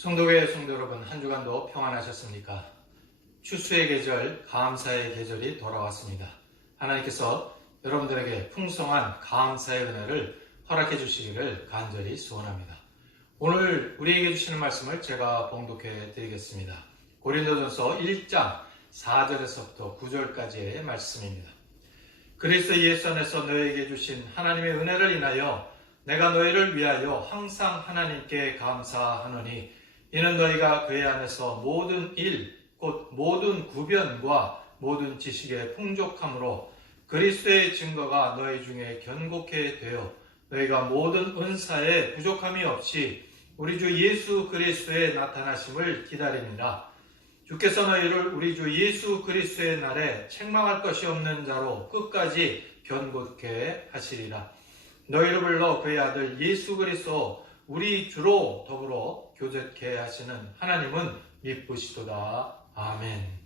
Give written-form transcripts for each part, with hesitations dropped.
성도교회 성도 여러분, 한 주간도 평안하셨습니까? 추수의 계절, 감사의 계절이 돌아왔습니다. 하나님께서 여러분들에게 풍성한 감사의 은혜를 허락해 주시기를 간절히 소원합니다. 오늘 우리에게 주시는 말씀을 제가 봉독해 드리겠습니다. 고린도전서 1장 4절에서부터 9절까지의 말씀입니다. 그리스도 예수 안에서 너희에게 주신 하나님의 은혜를 인하여 내가 너희를 위하여 항상 하나님께 감사하노니 이는 너희가 그의 안에서 모든 일, 곧 모든 구변과 모든 지식의 풍족함으로 그리스도의 증거가 너희 중에 견고케 되어 너희가 모든 은사에 부족함이 없이 우리 주 예수 그리스도의 나타나심을 기다립니다. 주께서 너희를 우리 주 예수 그리스도의 날에 책망할 것이 없는 자로 끝까지 견고케 하시리라. 너희를 불러 그의 아들 예수 그리스도 우리 주로 더불어 교제케 하시는 하나님은 미쁘시도다. 아멘.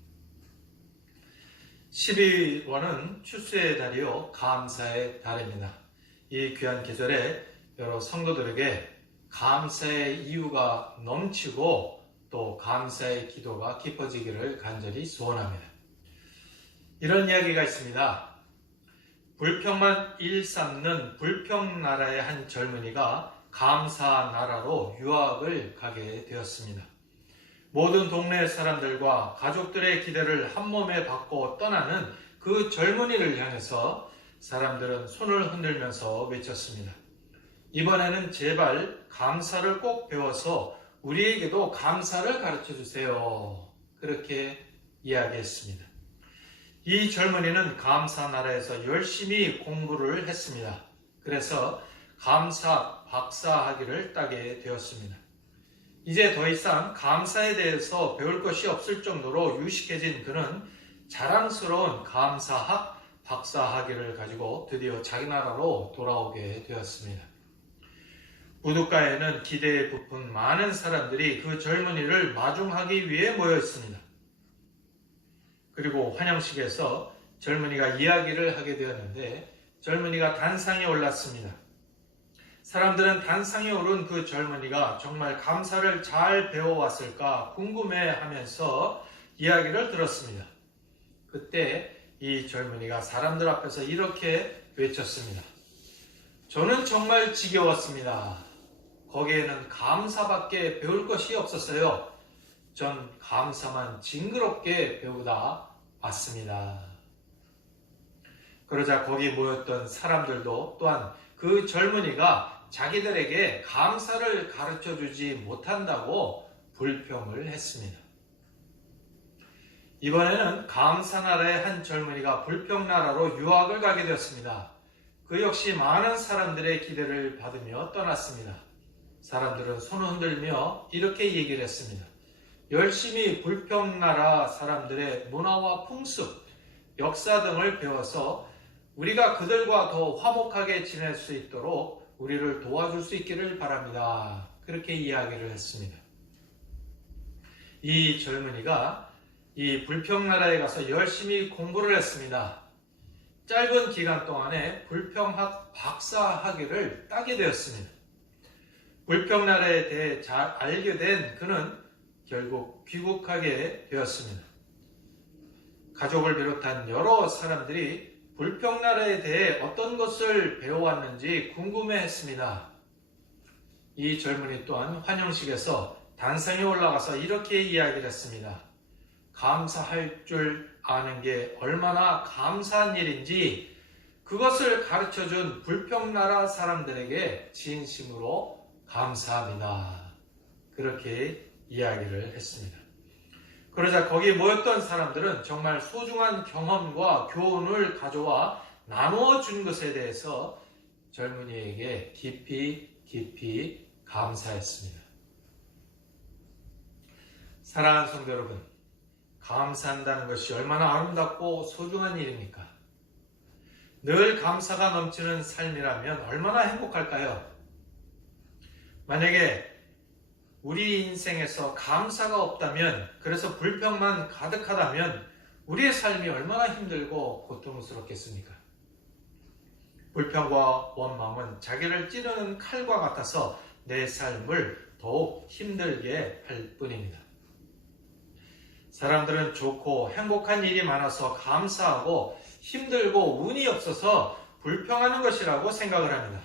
12월은 추수의 달이요 감사의 달입니다. 이 귀한 계절에 여러 성도들에게 감사의 이유가 넘치고 또 감사의 기도가 깊어지기를 간절히 소원합니다. 이런 이야기가 있습니다. 불평만 일삼는 불평나라의 한 젊은이가 감사나라로 유학을 가게 되었습니다. 모든 동네 사람들과 가족들의 기대를 한몸에 받고 떠나는 그 젊은이를 향해서 사람들은 손을 흔들면서 외쳤습니다. 이번에는 제발 감사를 꼭 배워서 우리에게도 감사를 가르쳐 주세요. 그렇게 이야기했습니다. 이 젊은이는 감사나라에서 열심히 공부를 했습니다. 그래서 감사 박사학위를 따게 되었습니다. 이제 더 이상 감사에 대해서 배울 것이 없을 정도로 유식해진 그는 자랑스러운 감사학 박사학위를 가지고 드디어 자기 나라로 돌아오게 되었습니다. 부둣가에는 기대에 부푼 많은 사람들이 그 젊은이를 마중하기 위해 모여 있습니다. 그리고 환영식에서 젊은이가 이야기를 하게 되었는데 젊은이가 단상에 올랐습니다. 사람들은 단상에 오른 그 젊은이가 정말 감사를 잘 배워왔을까 궁금해하면서 이야기를 들었습니다. 그때 이 젊은이가 사람들 앞에서 이렇게 외쳤습니다. 저는 정말 지겨웠습니다. 거기에는 감사밖에 배울 것이 없었어요. 전 감사만 징그럽게 배우다 왔습니다. 그러자 거기 모였던 사람들도 또한 그 젊은이가 자기들에게 감사를 가르쳐주지 못한다고 불평을 했습니다. 이번에는 감사나라의 한 젊은이가 불평나라로 유학을 가게 되었습니다. 그 역시 많은 사람들의 기대를 받으며 떠났습니다. 사람들은 손을 흔들며 이렇게 얘기를 했습니다. 열심히 불평나라 사람들의 문화와 풍습, 역사 등을 배워서 우리가 그들과 더 화목하게 지낼 수 있도록 우리를 도와줄 수 있기를 바랍니다. 그렇게 이야기를 했습니다. 이 젊은이가 이 불평나라에 가서 열심히 공부를 했습니다. 짧은 기간 동안에 불평학 박사학위를 따게 되었습니다. 불평나라에 대해 잘 알게 된 그는 결국 귀국하게 되었습니다. 가족을 비롯한 여러 사람들이 불평나라에 대해 어떤 것을 배워왔는지 궁금해했습니다. 이 젊은이 또한 환영식에서 단상에 올라가서 이렇게 이야기를 했습니다. 감사할 줄 아는 게 얼마나 감사한 일인지 그것을 가르쳐준 불평나라 사람들에게 진심으로 감사합니다. 그렇게 이야기를 했습니다. 그러자 거기 모였던 사람들은 정말 소중한 경험과 교훈을 가져와 나누어 준 것에 대해서 젊은이에게 깊이 감사했습니다. 사랑하는 성도 여러분, 감사한다는 것이 얼마나 아름답고 소중한 일입니까? 늘 감사가 넘치는 삶이라면 얼마나 행복할까요? 만약에 우리 인생에서 감사가 없다면, 그래서 불평만 가득하다면 우리의 삶이 얼마나 힘들고 고통스럽겠습니까? 불평과 원망은 자기를 찌르는 칼과 같아서 내 삶을 더욱 힘들게 할 뿐입니다. 사람들은 좋고 행복한 일이 많아서 감사하고 힘들고 운이 없어서 불평하는 것이라고 생각을 합니다.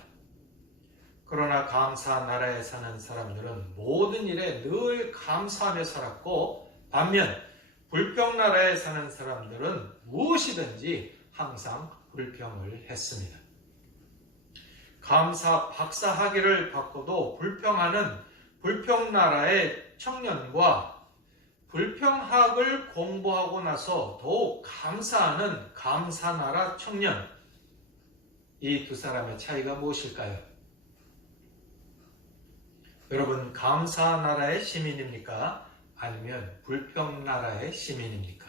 그러나 감사한 나라에 사는 사람들은 모든 일에 늘 감사하며 살았고, 반면 불평 나라에 사는 사람들은 무엇이든지 항상 불평을 했습니다. 감사 박사 학위를 받고도 불평하는 불평 나라의 청년과 불평학을 공부하고 나서 더욱 감사하는 감사나라 청년, 이 두 사람의 차이가 무엇일까요? 여러분, 감사나라의 시민입니까? 아니면 불평나라의 시민입니까?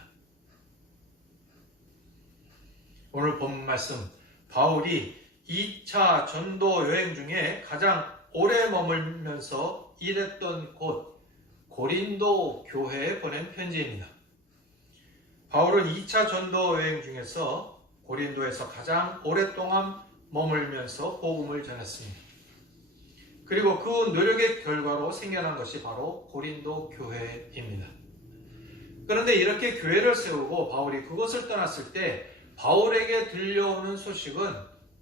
오늘 본 말씀, 바울이 2차 전도 여행 중에 가장 오래 머물면서 일했던 곳 고린도 교회에 보낸 편지입니다. 바울은 2차 전도 여행 중에서 고린도에서 가장 오랫동안 머물면서 복음을 전했습니다. 그리고 그 노력의 결과로 생겨난 것이 바로 고린도 교회입니다. 그런데 이렇게 교회를 세우고 바울이 그것을 떠났을 때 바울에게 들려오는 소식은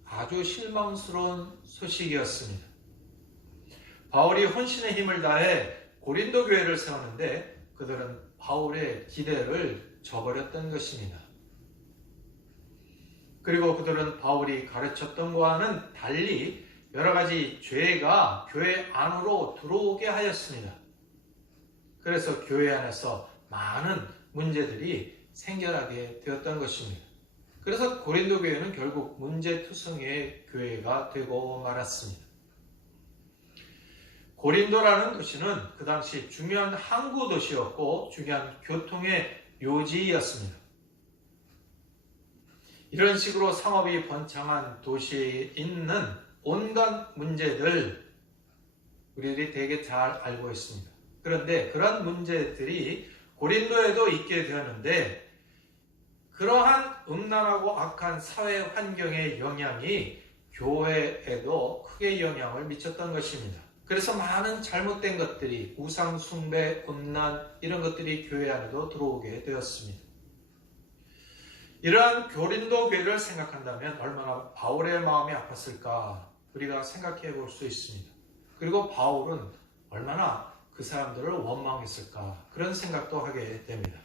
아주 실망스러운 소식이었습니다. 바울이 혼신의 힘을 다해 고린도 교회를 세웠는데 그들은 바울의 기대를 저버렸던 것입니다. 그리고 그들은 바울이 가르쳤던 것과는 달리 여러 가지 죄가 교회 안으로 들어오게 하였습니다. 그래서 교회 안에서 많은 문제들이 생겨나게 되었던 것입니다. 그래서 고린도 교회는 결국 문제투성이의 교회가 되고 말았습니다. 고린도라는 도시는 그 당시 중요한 항구 도시였고 중요한 교통의 요지였습니다. 이런 식으로 상업이 번창한 도시에 있는 온갖 문제들 우리들이 되게 잘 알고 있습니다. 그런데 그런 문제들이 고린도에도 있게 되었는데 그러한 음란하고 악한 사회 환경의 영향이 교회에도 크게 영향을 미쳤던 것입니다. 그래서 많은 잘못된 것들이 우상 숭배, 음란 이런 것들이 교회 안에도 들어오게 되었습니다. 이러한 고린도 교회를 생각한다면 얼마나 바울의 마음이 아팠을까 우리가 생각해 볼 수 있습니다. 그리고 바울은 얼마나 그 사람들을 원망했을까 그런 생각도 하게 됩니다.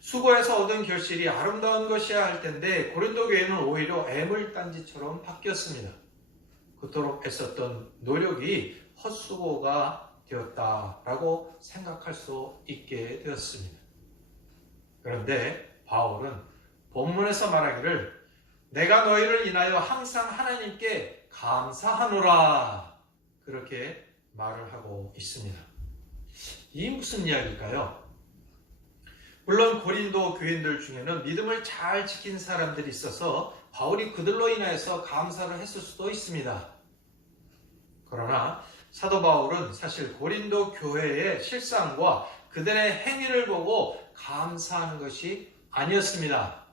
수고해서 얻은 결실이 아름다운 것이야 할 텐데 고린도 교회는 오히려 애물단지처럼 바뀌었습니다. 그토록 애썼던 노력이 헛수고가 되었다라고 생각할 수 있게 되었습니다. 그런데 바울은 본문에서 말하기를 내가 너희를 인하여 항상 하나님께 감사하노라 그렇게 말을 하고 있습니다. 이 무슨 이야기일까요? 물론 고린도 교인들 중에는 믿음을 잘 지킨 사람들이 있어서 바울이 그들로 인하여서 감사를 했을 수도 있습니다. 그러나 사도 바울은 사실 고린도 교회의 실상과 그들의 행위를 보고 감사하는 것이 아니었습니다.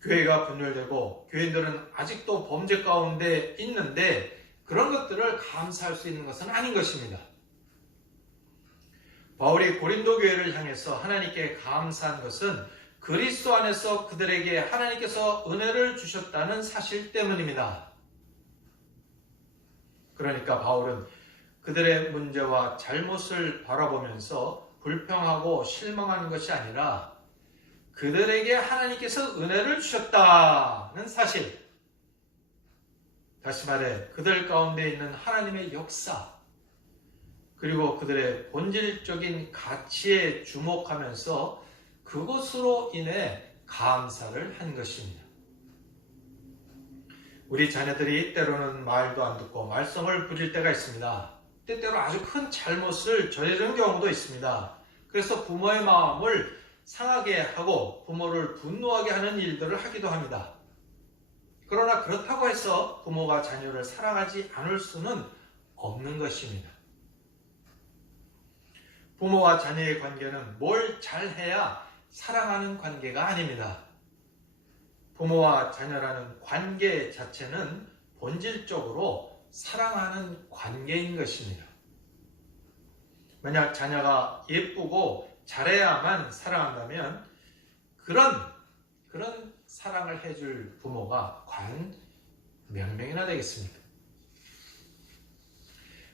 교회가 분열되고 교인들은 아직도 범죄 가운데 있는데 그런 것들을 감사할 수 있는 것은 아닌 것입니다. 바울이 고린도 교회를 향해서 하나님께 감사한 것은 그리스도 안에서 그들에게 하나님께서 은혜를 주셨다는 사실 때문입니다. 그러니까 바울은 그들의 문제와 잘못을 바라보면서 불평하고 실망하는 것이 아니라 그들에게 하나님께서 은혜를 주셨다는 사실, 다시 말해 그들 가운데 있는 하나님의 역사, 그리고 그들의 본질적인 가치에 주목하면서 그것으로 인해 감사를 한 것입니다. 우리 자녀들이 때로는 말도 안 듣고 말썽을 부릴 때가 있습니다. 때때로 아주 큰 잘못을 저지르는 경우도 있습니다. 그래서 부모의 마음을 상하게 하고 부모를 분노하게 하는 일들을 하기도 합니다. 그러나 그렇다고 해서 부모가 자녀를 사랑하지 않을 수는 없는 것입니다. 부모와 자녀의 관계는 뭘 잘해야 사랑하는 관계가 아닙니다. 부모와 자녀라는 관계 자체는 본질적으로 사랑하는 관계인 것입니다. 만약 자녀가 예쁘고 잘해야만 사랑한다면 그런 사랑을 해줄 부모가 과연 몇 명이나 되겠습니까?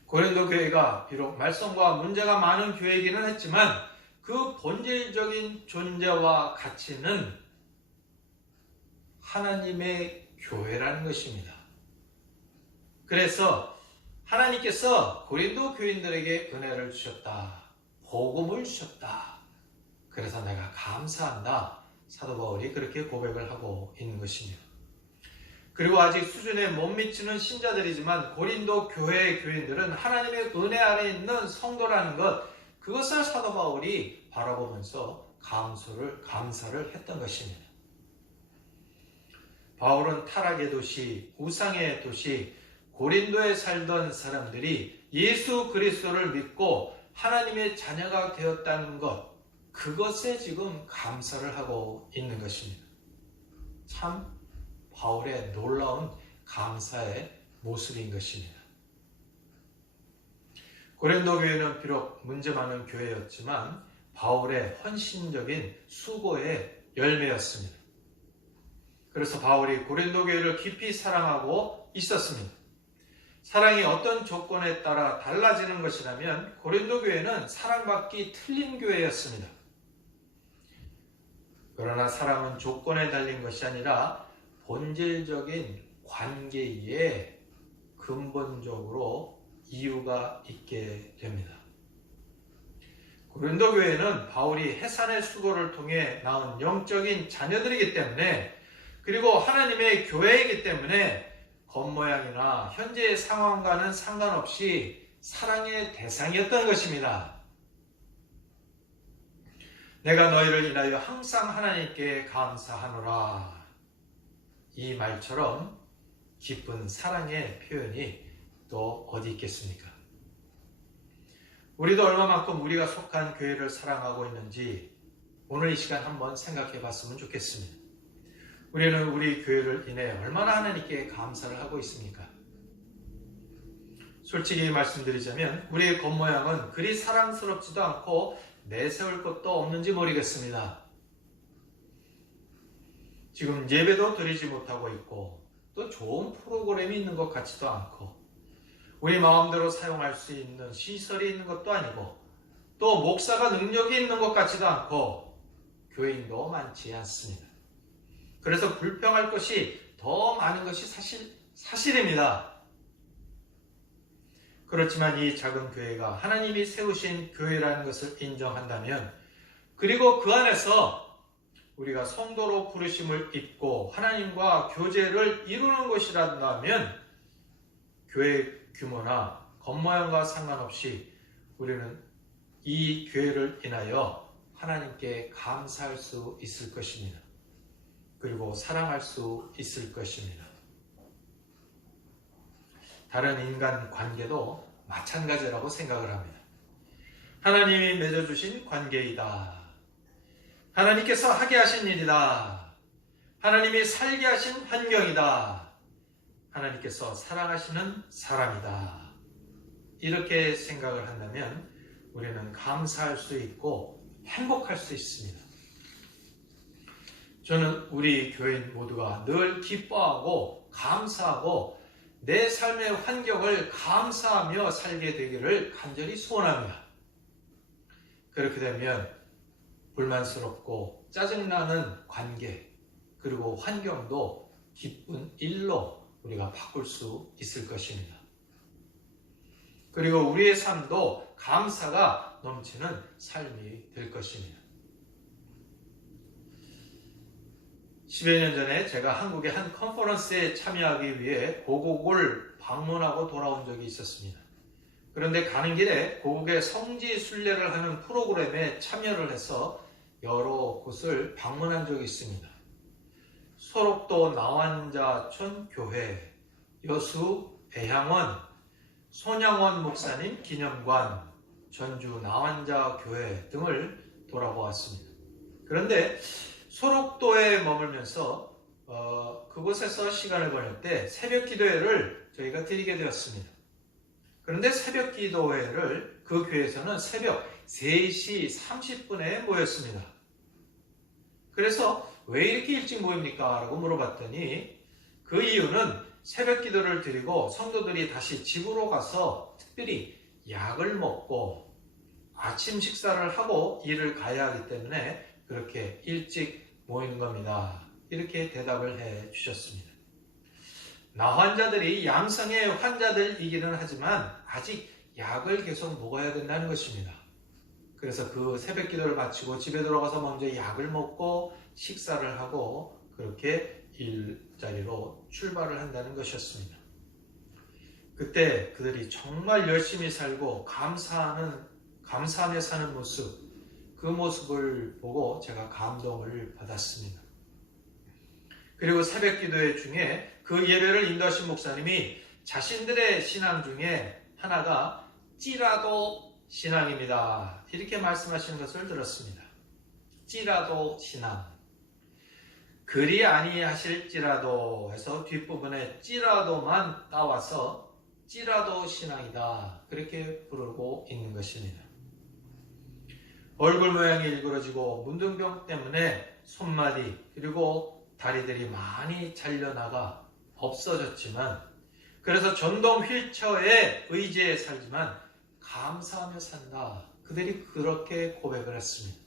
고린도 교회가 비록 말썽과 문제가 많은 교회이기는 했지만 그 본질적인 존재와 가치는 하나님의 교회라는 것입니다. 그래서 하나님께서 고린도 교인들에게 은혜를 주셨다. 복음을 주셨다. 그래서 내가 감사한다. 사도 바울이 그렇게 고백을 하고 있는 것입니다. 그리고 아직 수준에 못 미치는 신자들이지만 고린도 교회의 교인들은 하나님의 은혜 아래 있는 성도라는 것, 그것을 사도 바울이 바라보면서 감사를 했던 것입니다. 바울은 타락의 도시, 우상의 도시, 고린도에 살던 사람들이 예수 그리스도를 믿고 하나님의 자녀가 되었다는 것, 그것에 지금 감사를 하고 있는 것입니다. 참 바울의 놀라운 감사의 모습인 것입니다. 고린도 교회는 비록 문제 많은 교회였지만 바울의 헌신적인 수고의 열매였습니다. 그래서 바울이 고린도 교회를 깊이 사랑하고 있었습니다. 사랑이 어떤 조건에 따라 달라지는 것이라면 고린도 교회는 사랑받기 틀린 교회였습니다. 그러나 사랑은 조건에 달린 것이 아니라 본질적인 관계에 근본적으로 이유가 있게 됩니다. 고린도 교회는 바울이 해산의 수고를 통해 낳은 영적인 자녀들이기 때문에, 그리고 하나님의 교회이기 때문에 겉모양이나 현재의 상황과는 상관없이 사랑의 대상이었던 것입니다. 내가 너희를 인하여 항상 하나님께 감사하노라. 이 말처럼 기쁜 사랑의 표현이 또 어디 있겠습니까? 우리도 얼마만큼 우리가 속한 교회를 사랑하고 있는지 오늘 이 시간 한번 생각해 봤으면 좋겠습니다. 우리는 우리 교회를 인해 얼마나 하나님께 감사를 하고 있습니까? 솔직히 말씀드리자면 우리의 겉모양은 그리 사랑스럽지도 않고 내세울 것도 없는지 모르겠습니다. 지금 예배도 드리지 못하고 있고 또 좋은 프로그램이 있는 것 같지도 않고 우리 마음대로 사용할 수 있는 시설이 있는 것도 아니고 또 목사가 능력이 있는 것 같지도 않고 교인도 많지 않습니다. 그래서 불평할 것이 더 많은 것이 사실입니다. 그렇지만 이 작은 교회가 하나님이 세우신 교회라는 것을 인정한다면, 그리고 그 안에서 우리가 성도로 부르심을 입고 하나님과 교제를 이루는 것이라면 교회 규모나 겉모양과 상관없이 우리는 이 교회를 인하여 하나님께 감사할 수 있을 것입니다. 그리고 사랑할 수 있을 것입니다. 다른 인간 관계도 마찬가지라고 생각을 합니다. 하나님이 맺어주신 관계이다. 하나님께서 하게 하신 일이다. 하나님이 살게 하신 환경이다. 하나님께서 사랑하시는 사람이다. 이렇게 생각을 한다면 우리는 감사할 수 있고 행복할 수 있습니다. 저는 우리 교인 모두가 늘 기뻐하고 감사하고 내 삶의 환경을 감사하며 살게 되기를 간절히 소원합니다. 그렇게 되면 불만스럽고 짜증나는 관계 그리고 환경도 기쁜 일로 우리가 바꿀 수 있을 것입니다. 그리고 우리의 삶도 감사가 넘치는 삶이 될 것입니다. 10여 년 전에 제가 한국의 한 컨퍼런스에 참여하기 위해 고국을 방문하고 돌아온 적이 있었습니다. 그런데 가는 길에 고국의 성지 순례를 하는 프로그램에 참여를 해서 여러 곳을 방문한 적이 있습니다. 소록도 나완자촌 교회, 여수 배향원, 손양원 목사님 기념관, 전주 나완자 교회 등을 돌아보았습니다. 그런데 소록도에 머물면서 그곳에서 시간을 보낼 때 새벽 기도회를 저희가 드리게 되었습니다. 그런데 새벽 기도회를 그 교회에서는 새벽 3시 30분에 모였습니다. 그래서 왜 이렇게 일찍 모입니까? 라고 물어봤더니 그 이유는 새벽 기도를 드리고 성도들이 다시 집으로 가서 특별히 약을 먹고 아침 식사를 하고 일을 가야 하기 때문에 그렇게 일찍 모이는 겁니다. 이렇게 대답을 해 주셨습니다. 나 환자들이 양성의 환자들이기는 하지만 아직 약을 계속 먹어야 된다는 것입니다. 그래서 그 새벽 기도를 마치고 집에 들어가서 먼저 약을 먹고 식사를 하고 그렇게 일자리로 출발을 한다는 것이었습니다. 그때 그들이 정말 열심히 살고 감사하며 사는 모습, 그 모습을 보고 제가 감동을 받았습니다. 그리고 새벽 기도회 중에 그 예배를 인도하신 목사님이 자신들의 신앙 중에 하나가 찌라도 신앙입니다. 이렇게 말씀하시는 것을 들었습니다. 찌라도 신앙. 그리 아니하실지라도 해서 뒷부분에 찌라도만 따와서 찌라도 신앙이다. 그렇게 부르고 있는 것입니다. 얼굴 모양이 일그러지고 문둥병 때문에 손마디 그리고 다리들이 많이 잘려나가 없어졌지만 그래서 전동 휠체어에 의지해 살지만 감사하며 산다. 그들이 그렇게 고백을 했습니다.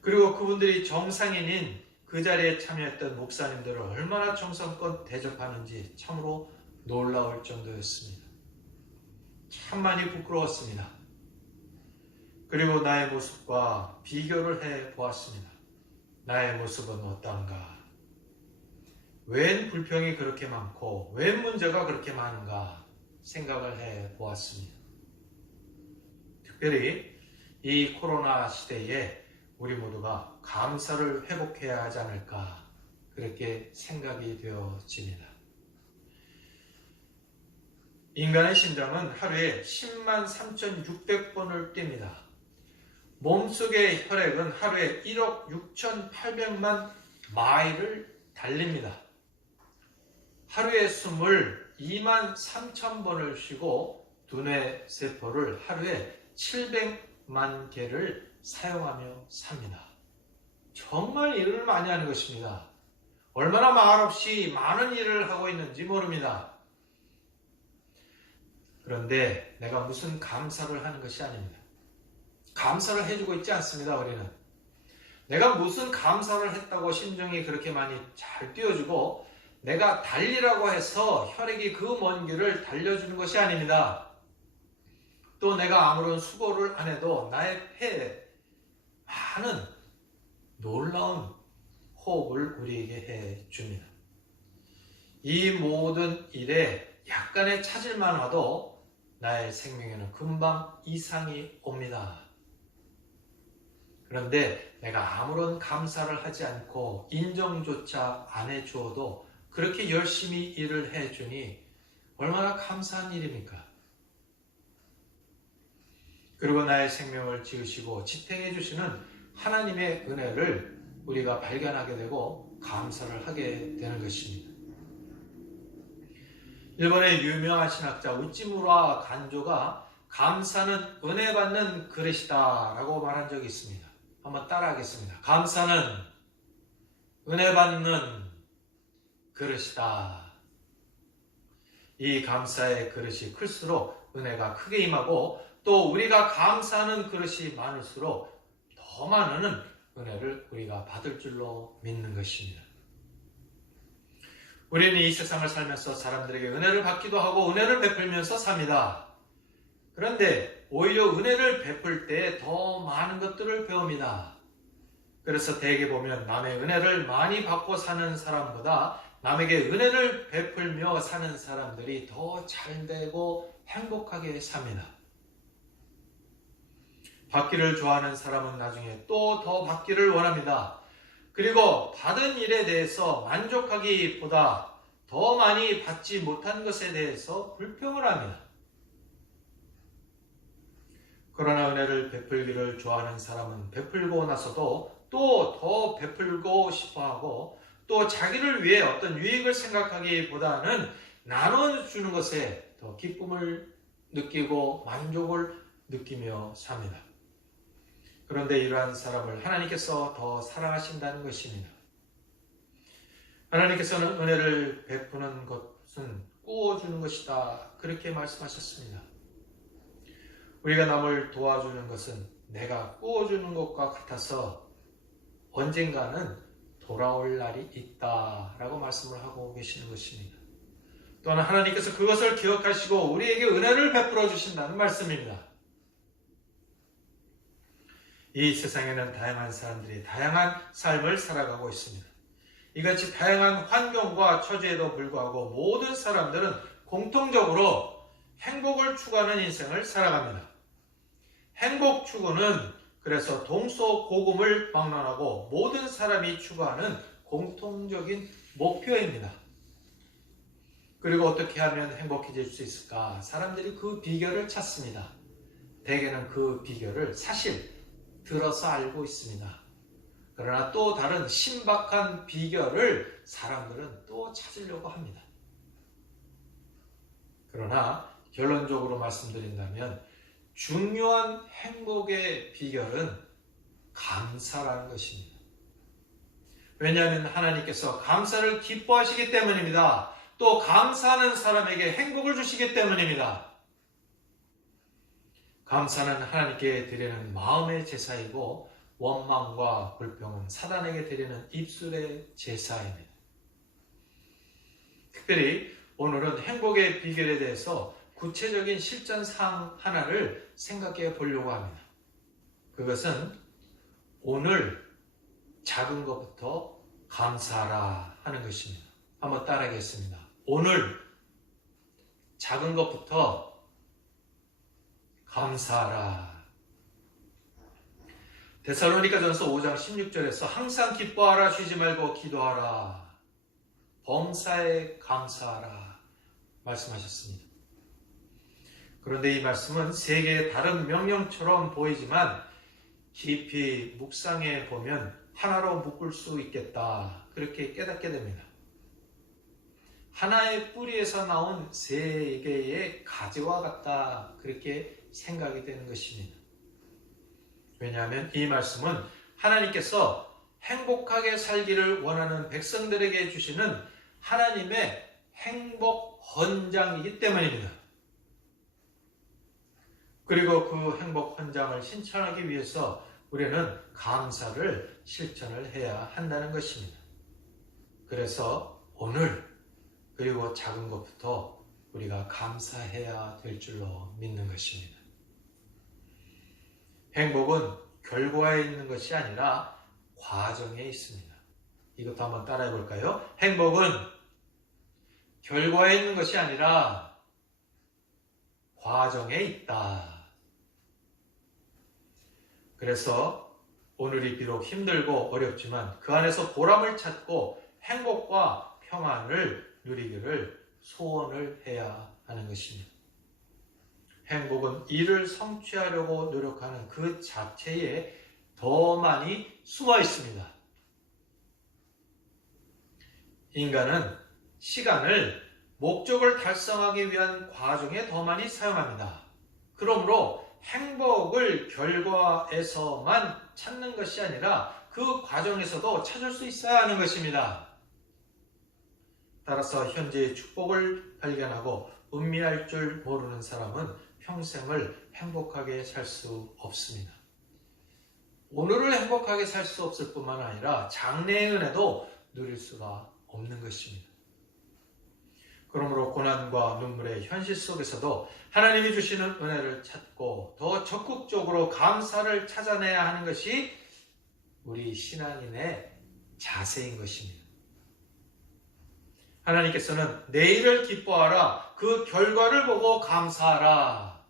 그리고 그분들이 정상인인 그 자리에 참여했던 목사님들을 얼마나 정성껏 대접하는지 참으로 놀라울 정도였습니다. 참 많이 부끄러웠습니다. 그리고 나의 모습과 비교를 해 보았습니다. 나의 모습은 어떤가? 웬 불평이 그렇게 많고 웬 문제가 그렇게 많은가 생각을 해 보았습니다. 특별히 이 코로나 시대에 우리 모두가 감사를 회복해야 하지 않을까 그렇게 생각이 되어집니다. 인간의 심장은 하루에 10만 3,600번을 뜁니다. 몸속의 혈액은 하루에 1억 6,800만 마일을 달립니다. 하루에 숨을 2만 3,000번을 쉬고 두뇌 세포를 하루에 700만 개를 사용하며 삽니다. 정말 일을 많이 하는 것입니다. 얼마나 말없이 많은 일을 하고 있는지 모릅니다. 그런데 내가 무슨 감사를 하는 것이 아닙니다. 감사를 해주고 있지 않습니다. 우리는 내가 무슨 감사를 했다고 심정이 그렇게 많이 잘 뛰어주고 내가 달리라고 해서 혈액이 그 먼 길을 달려주는 것이 아닙니다. 또 내가 아무런 수고를 안 해도 나의 폐에 많은 놀라운 호흡을 우리에게 해줍니다. 이 모든 일에 약간의 차질만 와도 나의 생명에는 금방 이상이 옵니다. 그런데 내가 아무런 감사를 하지 않고 인정조차 안 해주어도 그렇게 열심히 일을 해주니 얼마나 감사한 일입니까? 그리고 나의 생명을 지으시고 지탱해 주시는 하나님의 은혜를 우리가 발견하게 되고 감사를 하게 되는 것입니다. 일본의 유명한 신학자 우찌무라 간조가 감사는 은혜 받는 그릇이다 라고 말한 적이 있습니다. 한번 따라하겠습니다. 감사는 은혜 받는 그릇이다. 이 감사의 그릇이 클수록 은혜가 크게 임하고 또 우리가 감사하는 그릇이 많을수록 더 많은 은혜를 우리가 받을 줄로 믿는 것입니다. 우리는 이 세상을 살면서 사람들에게 은혜를 받기도 하고 은혜를 베풀면서 삽니다. 그런데 오히려 은혜를 베풀 때 더 많은 것들을 배웁니다. 그래서 대개 보면 남의 은혜를 많이 받고 사는 사람보다 남에게 은혜를 베풀며 사는 사람들이 더 잘되고 행복하게 삽니다. 받기를 좋아하는 사람은 나중에 또 더 받기를 원합니다. 그리고 받은 일에 대해서 만족하기보다 더 많이 받지 못한 것에 대해서 불평을 합니다. 그러나 은혜를 베풀기를 좋아하는 사람은 베풀고 나서도 또 더 베풀고 싶어하고 또 자기를 위해 어떤 유익을 생각하기보다는 나눠주는 것에 더 기쁨을 느끼고 만족을 느끼며 삽니다. 그런데 이러한 사람을 하나님께서 더 사랑하신다는 것입니다. 하나님께서는 은혜를 베푸는 것은 꾸어주는 것이다, 그렇게 말씀하셨습니다. 우리가 남을 도와주는 것은 내가 꾸어주는 것과 같아서 언젠가는 돌아올 날이 있다라고 말씀을 하고 계시는 것입니다. 또한 하나님께서 그것을 기억하시고 우리에게 은혜를 베풀어 주신다는 말씀입니다. 이 세상에는 다양한 사람들이 다양한 삶을 살아가고 있습니다. 이같이 다양한 환경과 처지에도 불구하고 모든 사람들은 공통적으로 행복을 추구하는 인생을 살아갑니다. 행복 추구는 그래서 동서고금을 막론하고 모든 사람이 추구하는 공통적인 목표입니다. 그리고 어떻게 하면 행복해질 수 있을까? 사람들이 그 비결을 찾습니다. 대개는 그 비결을 사실 들어서 알고 있습니다. 그러나 또 다른 신박한 비결을 사람들은 또 찾으려고 합니다. 그러나 결론적으로 말씀드린다면 중요한 행복의 비결은 감사라는 것입니다. 왜냐하면 하나님께서 감사를 기뻐하시기 때문입니다. 또 감사하는 사람에게 행복을 주시기 때문입니다. 감사는 하나님께 드리는 마음의 제사이고 원망과 불평은 사단에게 드리는 입술의 제사입니다. 특별히 오늘은 행복의 비결에 대해서 구체적인 실전 사항 하나를 생각해 보려고 합니다. 그것은 오늘 작은 것부터 감사하라 하는 것입니다. 한번 따라하겠습니다. 오늘 작은 것부터 감사하라. 데살로니가전서 5장 16절에서 항상 기뻐하라, 쉬지 말고 기도하라, 범사에 감사하라 말씀하셨습니다. 그런데 이 말씀은 세 개의 다른 명령처럼 보이지만 깊이 묵상해 보면 하나로 묶을 수 있겠다, 그렇게 깨닫게 됩니다. 하나의 뿌리에서 나온 세 개의 가지와 같다, 그렇게 생각이 되는 것입니다. 왜냐하면 이 말씀은 하나님께서 행복하게 살기를 원하는 백성들에게 주시는 하나님의 행복 헌장이기 때문입니다. 그리고 그 행복 헌장을 실천하기 위해서 우리는 감사를 실천을 해야 한다는 것입니다. 그래서 오늘 그리고 작은 것부터 우리가 감사해야 될 줄로 믿는 것입니다. 행복은 결과에 있는 것이 아니라 과정에 있습니다. 이것도 한번 따라해 볼까요? 행복은 결과에 있는 것이 아니라 과정에 있다. 그래서 오늘이 비록 힘들고 어렵지만 그 안에서 보람을 찾고 행복과 평안을 누리기를 소원을 해야 하는 것입니다. 행복은 이를 성취하려고 노력하는 그 자체에 더 많이 숨어 있습니다. 인간은 시간을 목적을 달성하기 위한 과정에 더 많이 사용합니다. 그러므로 행복을 결과에서만 찾는 것이 아니라 그 과정에서도 찾을 수 있어야 하는 것입니다. 따라서 현재의 축복을 발견하고 음미할 줄 모르는 사람은 평생을 행복하게 살 수 없습니다. 오늘을 행복하게 살 수 없을 뿐만 아니라 장래의 은혜도 누릴 수가 없는 것입니다. 그러므로 고난과 눈물의 현실 속에서도 하나님이 주시는 은혜를 찾고 더 적극적으로 감사를 찾아내야 하는 것이 우리 신앙인의 자세인 것입니다. 하나님께서는 내일을 기뻐하라, 그 결과를 보고 감사하라.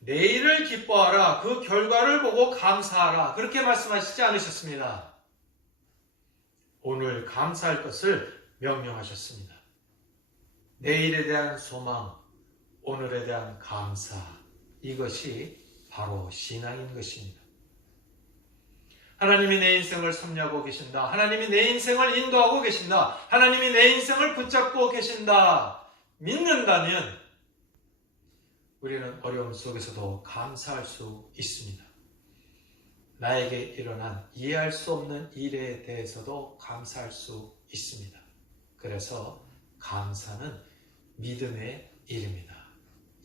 내일을 기뻐하라, 그 결과를 보고 감사하라, 그렇게 말씀하시지 않으셨습니다. 오늘 감사할 것을 명령하셨습니다. 내일에 대한 소망, 오늘에 대한 감사, 이것이 바로 신앙인 것입니다. 하나님이 내 인생을 섭리하고 계신다. 하나님이 내 인생을 인도하고 계신다. 하나님이 내 인생을 붙잡고 계신다. 믿는다면 우리는 어려움 속에서도 감사할 수 있습니다. 나에게 일어난 이해할 수 없는 일에 대해서도 감사할 수 있습니다. 그래서 감사는 믿음의 일입니다.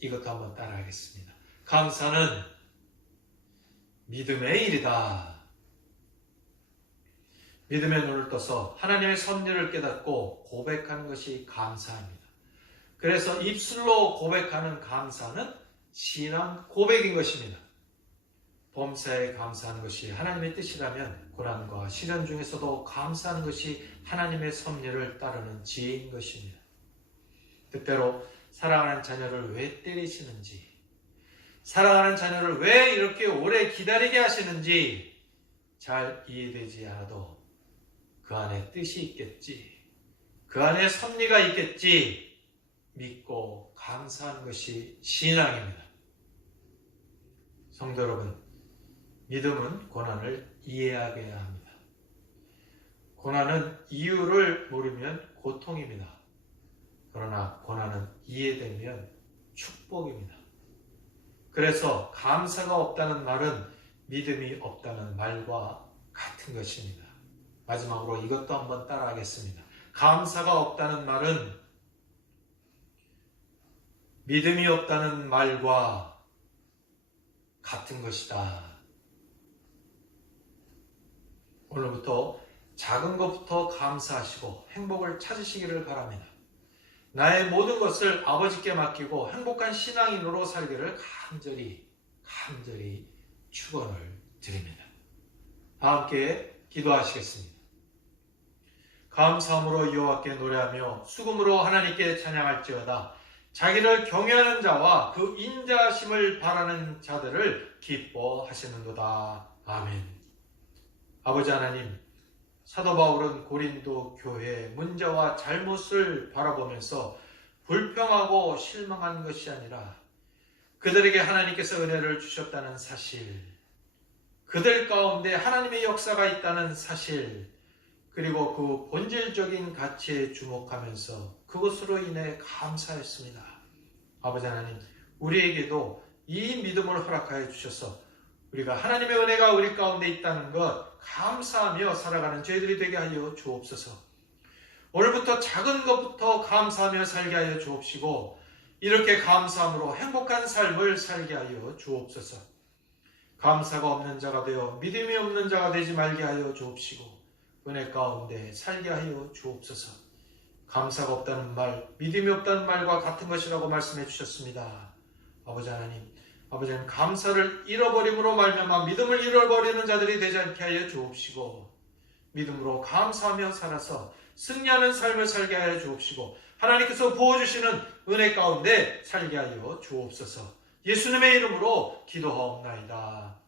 이것도 한번 따라하겠습니다. 감사는 믿음의 일이다. 믿음의 눈을 떠서 하나님의 섭리를 깨닫고 고백하는 것이 감사입니다. 그래서 입술로 고백하는 감사는 신앙 고백인 것입니다. 범사에 감사하는 것이 하나님의 뜻이라면 고난과 시련 중에서도 감사하는 것이 하나님의 섭리를 따르는 지혜인 것입니다. 때때로 사랑하는 자녀를 왜 때리시는지, 사랑하는 자녀를 왜 이렇게 오래 기다리게 하시는지 잘 이해되지 않아도 그 안에 뜻이 있겠지, 그 안에 섭리가 있겠지 믿고 감사하는 것이 신앙입니다. 성도 여러분, 믿음은 고난을 이해하게 해야 합니다. 고난은 이유를 모르면 고통입니다. 그러나 고난은 이해되면 축복입니다. 그래서 감사가 없다는 말은 믿음이 없다는 말과 같은 것입니다. 마지막으로 이것도 한번 따라하겠습니다. 감사가 없다는 말은 믿음이 없다는 말과 같은 것이다. 오늘부터 작은 것부터 감사하시고 행복을 찾으시기를 바랍니다. 나의 모든 것을 아버지께 맡기고 행복한 신앙인으로 살기를 간절히 축원을 드립니다. 다 함께 기도하시겠습니다. 감사함으로 여호와께 노래하며 수금으로 하나님께 찬양할지어다. 자기를 경외하는 자와 그 인자하심을 바라는 자들을 기뻐하시는도다. 아멘. 아버지 하나님, 사도 바울은 고린도 교회의 문제와 잘못을 바라보면서 불평하고 실망한 것이 아니라 그들에게 하나님께서 은혜를 주셨다는 사실, 그들 가운데 하나님의 역사가 있다는 사실, 그리고 그 본질적인 가치에 주목하면서 그것으로 인해 감사했습니다. 아버지 하나님, 우리에게도 이 믿음을 허락하여 주셔서 우리가 하나님의 은혜가 우리 가운데 있다는 것 감사하며 살아가는 저희들이 되게 하여 주옵소서. 오늘부터 작은 것부터 감사하며 살게 하여 주옵시고 이렇게 감사함으로 행복한 삶을 살게 하여 주옵소서. 감사가 없는 자가 되어 믿음이 없는 자가 되지 말게 하여 주옵시고 은혜 가운데 살게 하여 주옵소서. 감사가 없다는 말, 믿음이 없다는 말과 같은 것이라고 말씀해 주셨습니다. 아버지 하나님, 아버지는 감사를 잃어버림으로 말미암아 믿음을 잃어버리는 자들이 되지 않게 하여 주옵시고 믿음으로 감사하며 살아서 승리하는 삶을 살게 하여 주옵시고 하나님께서 부어주시는 은혜 가운데 살게 하여 주옵소서. 예수님의 이름으로 기도하옵나이다.